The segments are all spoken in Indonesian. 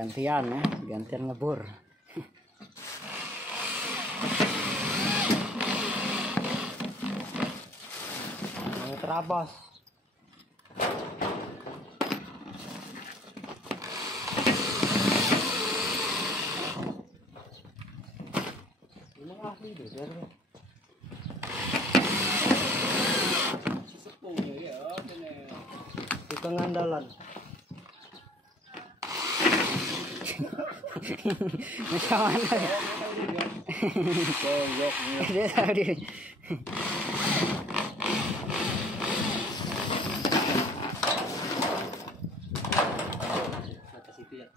gantian ya, gantian ngebur. Terabas. Ini asli deh, si sepungnya ya, tukang andalan. Macam mana? Dia tahu dia. Atas itu ya.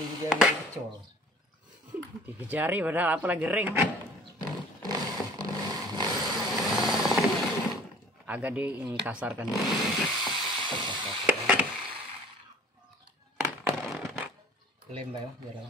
Tinggi jari kecil. Tinggi jari padahal apalagi ring. Agak di ini kasarkan. Lem ya, biar